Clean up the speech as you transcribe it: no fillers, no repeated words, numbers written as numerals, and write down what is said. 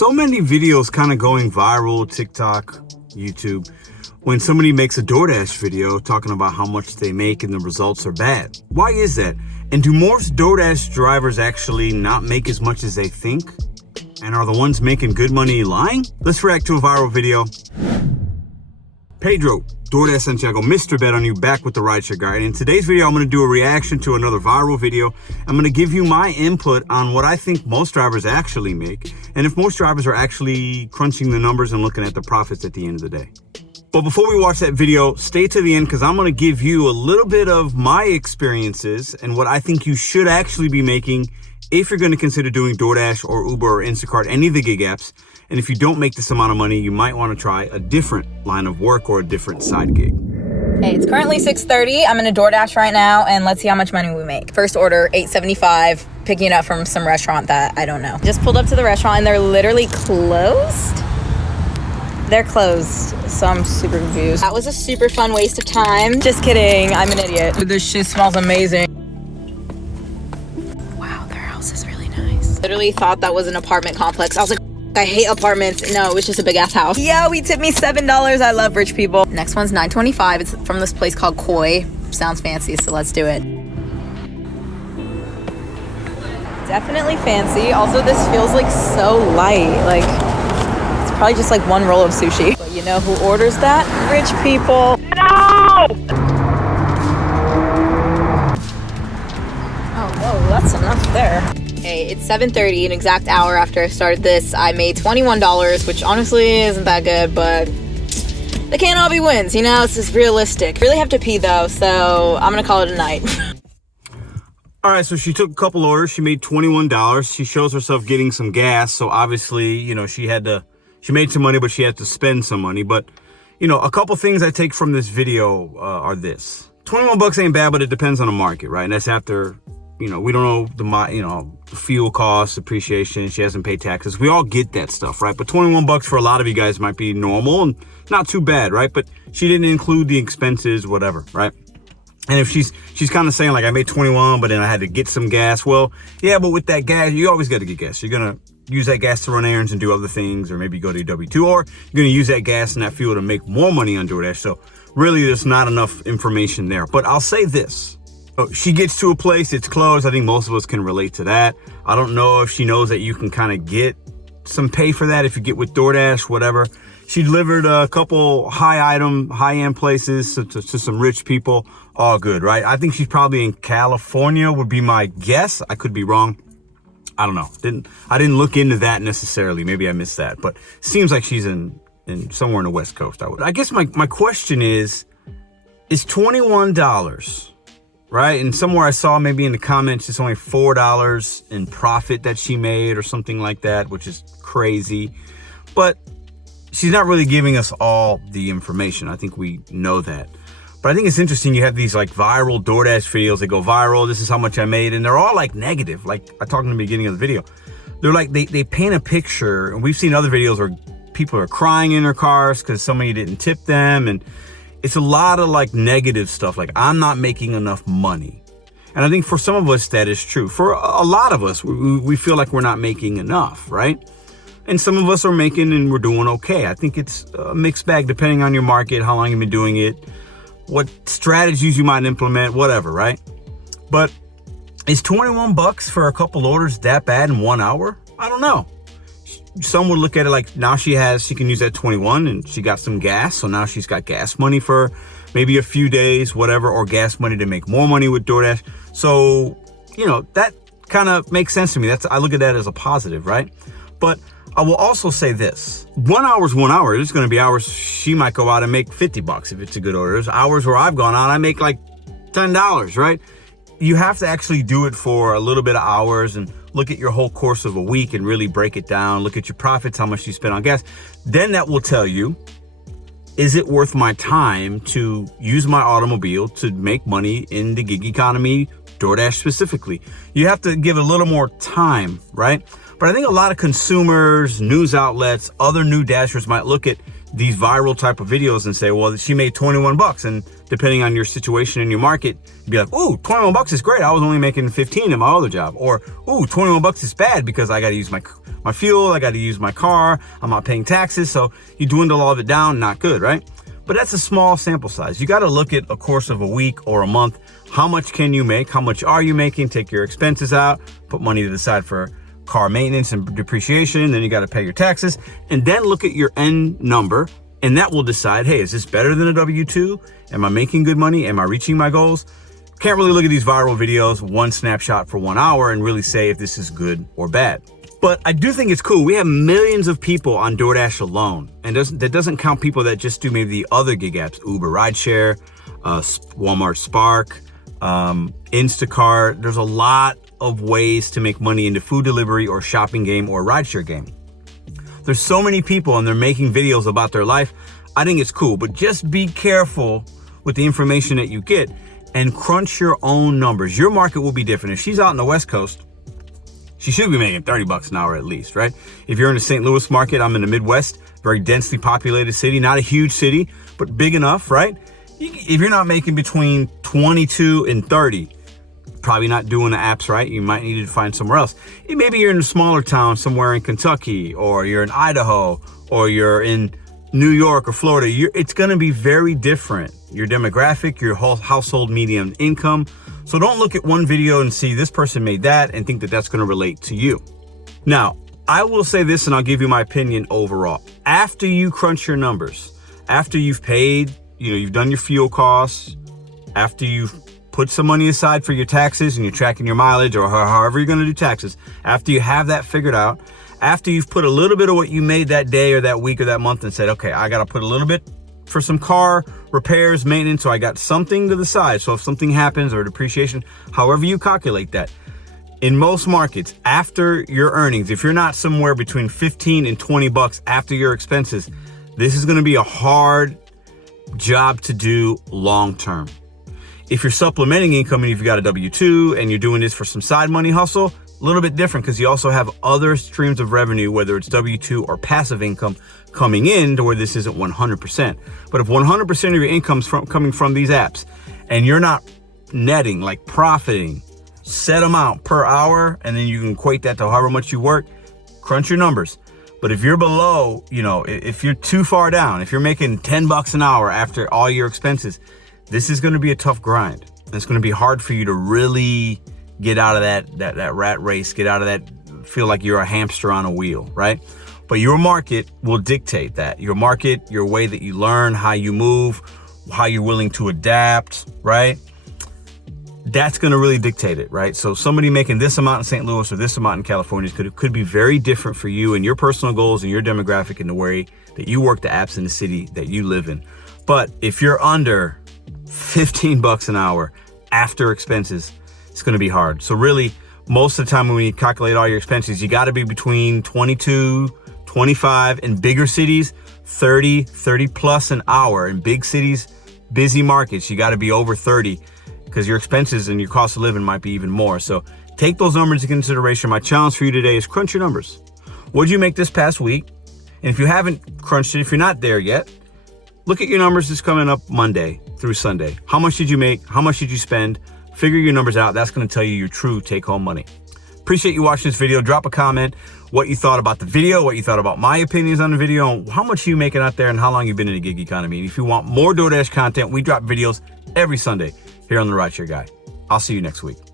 so many videos kind of going viral, TikTok, YouTube, when somebody makes a DoorDash video talking about how much they make and the results are bad. Why is that? And do most DoorDash drivers actually not make as much as they think? And are the ones making good money lying? Let's react to a viral video. Pedro, DoorDash Santiago, Mr. Bet on You, back with the RideShare Guy. And in today's video, I'm going to do a reaction to another viral video. I'm going to give you my input on what I think most drivers actually make, and if most drivers are actually crunching the numbers and looking at the profits at the end of the day. But before we watch that video, stay to the end because I'm going to give you a little bit of my experiences and what I think you should actually be making if you're going to consider doing DoorDash or Uber or Instacart, any of the gig apps. And if you don't make this amount of money, you might want to try a different line of work or a different side gig. Hey, it's currently 6:30. I'm in a DoorDash right now, and let's see how much money we make. First order, $8.75, picking it up from some restaurant that I don't know. Just pulled up to the restaurant, and they're literally closed. They're closed, so I'm super confused. That was a super fun waste of time. Just kidding, I'm an idiot. This shit smells amazing. Wow, their house is really nice. Literally thought that was an apartment complex. I was like, I hate apartments. No, it was just a big ass house. Yeah, we tipped me $7. I love rich people. Next one's $9.25. It's from this place called Koi. Sounds fancy, so let's do it. Definitely fancy. Also, this feels like so light. Like, it's probably just like one roll of sushi. But you know who orders that? Rich people. No! Oh, whoa, that's enough there. Hey, it's 7:30, an exact hour after I started this. I made $21, which honestly isn't that good, but they can't all be wins, you know? It's just realistic. Really have to pee though, so I'm gonna call it a night. All right, so she took a couple orders. She made $21. She shows herself getting some gas, so obviously, you know, she made some money, but she had to spend some money. But, you know, a couple things I take from this video are this. 21 bucks ain't bad, but it depends on the market, right? And that's after, you know, we don't know the fuel costs, appreciation. She hasn't paid taxes. We all get that stuff, right? But 21 bucks for a lot of you guys might be normal and not too bad, right? But she didn't include the expenses, whatever, right? And if she's kind of saying like, I made 21, but then I had to get some gas. Well, yeah, but with that gas, you always got to get gas. You're going to use that gas to run errands and do other things, or maybe go to your W-2, or you're going to use that gas and that fuel to make more money on DoorDash. So really, there's not enough information there. But I'll say this. She gets to a place, it's closed. I think most of us can relate to that. I don't know if she knows that you can kind of get some pay for that if you get with DoorDash, whatever. She delivered a couple high-end places to some rich people. All good, right? I think she's probably in California would be my guess. I could be wrong. I don't know. I didn't look into that necessarily. Maybe I missed that. But seems like she's in somewhere in the West Coast. I guess my question is $21... right? And somewhere I saw maybe in the comments, it's only $4 in profit that she made or something like that, which is crazy. But she's not really giving us all the information. I think we know that. But I think it's interesting. You have these like viral DoorDash videos. They go viral. This is how much I made. And they're all like negative. Like I talked in the beginning of the video. They're like, they paint a picture. And we've seen other videos where people are crying in their cars because somebody didn't tip them. And it's a lot of like negative stuff, like I'm not making enough money. And I think for some of us that is true. For a lot of us, we feel like we're not making enough, right? And some of us are making and we're doing okay. I think it's a mixed bag depending on your market, how long you've been doing it, what strategies you might implement, whatever, right? But is 21 bucks for a couple orders that bad in 1 hour? I don't know. Some would look at it like now she can use that 21 and she got some gas. So now she's got gas money for maybe a few days, whatever, or gas money to make more money with DoorDash. So, you know, that kind of makes sense to me. I look at that as a positive, right? But I will also say this. 1 hour is 1 hour. There's going to be hours she might go out and make 50 bucks if it's a good order. There's hours where I've gone out, I make like $10, right? You have to actually do it for a little bit of hours and look at your whole course of a week and really break it down. Look at your profits, how much you spend on gas. Then that will tell you, is it worth my time to use my automobile to make money in the gig economy, DoorDash specifically? You have to give a little more time, right? But I think a lot of consumers, news outlets, other new dashers might look at these viral type of videos and say, well, she made 21 bucks. And depending on your situation in your market, you'd be like, ooh, 21 bucks is great. I was only making 15 in my other job. Or, ooh, 21 bucks is bad because I got to use my fuel. I got to use my car. I'm not paying taxes. So you dwindle all of it down. Not good, right? But that's a small sample size. You got to look at a course of a week or a month. How much can you make? How much are you making? Take your expenses out, put money to the side for car maintenance and depreciation. Then you got to pay your taxes, and then look at your end number, and that will decide, hey, is this better than a W-2? Am I making good money? Am I reaching my goals? Can't really look at these viral videos, one snapshot for 1 hour, and really say if this is good or bad. But I do think it's cool. We have millions of people on DoorDash alone, and that doesn't count people that just do maybe the other gig apps, Uber, RideShare, Walmart Spark, Instacart. There's a lot of ways to make money into food delivery or shopping game or rideshare game. There's so many people and they're making videos about their life. I think it's cool, but just be careful with the information that you get and crunch your own numbers. Your market will be different. If she's out in the West Coast, she should be making 30 bucks an hour at least, right? If you're in the St. Louis market, I'm in the Midwest, very densely populated city, not a huge city, but big enough, right? If you're not making between 22 and 30, probably not doing the apps right. You might need to find somewhere else. Maybe you're in a smaller town somewhere in Kentucky, or you're in Idaho, or you're in New York or Florida. It's going to be very different. Your demographic, your whole household median income. So don't look at one video and see this person made that and think that that's going to relate to you. Now, I will say this, and I'll give you my opinion overall. After you crunch your numbers, after you've paid, you've done your fuel costs, after you've put some money aside for your taxes and you're tracking your mileage or however you're going to do taxes, after you have that figured out, after you've put a little bit of what you made that day or that week or that month and said, okay, I got to put a little bit for some car repairs, maintenance, so I got something to the side. So if something happens or depreciation, however you calculate that, in most markets, after your earnings, if you're not somewhere between 15 and 20 bucks after your expenses, this is going to be a hard job to do long term. If you're supplementing income and if you got a W-2 and you're doing this for some side money hustle, a little bit different because you also have other streams of revenue, whether it's W-2 or passive income coming in to where this isn't 100%. But if 100% of your income's coming from these apps and you're not netting, like profiting, set amount per hour, and then you can equate that to however much you work, crunch your numbers. But if you're below, if you're too far down, if you're making 10 bucks an hour after all your expenses, this is going to be a tough grind. It's going to be hard for you to really get out of that rat race, get out of that, feel like you're a hamster on a wheel, right? But your market will dictate that. Your market, your way that you learn, how you move, how you're willing to adapt, right? That's going to really dictate it, right? So somebody making this amount in St. Louis or this amount in California could be very different for you and your personal goals and your demographic and the way that you work the apps in the city that you live in. But if you're under 15 bucks an hour after expenses, it's going to be hard. So really, most of the time when we calculate all your expenses, you got to be between 22, 25 in bigger cities, 30 plus an hour in big cities, busy markets. You got to be over 30 because your expenses and your cost of living might be even more. So take those numbers into consideration. My challenge for you today is crunch your numbers. What did you make this past week? And if you haven't crunched it, if you're not there yet, look at your numbers that's coming up Monday through Sunday. How much did you make? How much did you spend? Figure your numbers out. That's going to tell you your true take-home money. Appreciate you watching this video. Drop a comment what you thought about the video, what you thought about my opinions on the video, and how much you making out there and how long you've been in the gig economy. And if you want more DoorDash content, we drop videos every Sunday here on the RideShare Guy. I'll see you next week.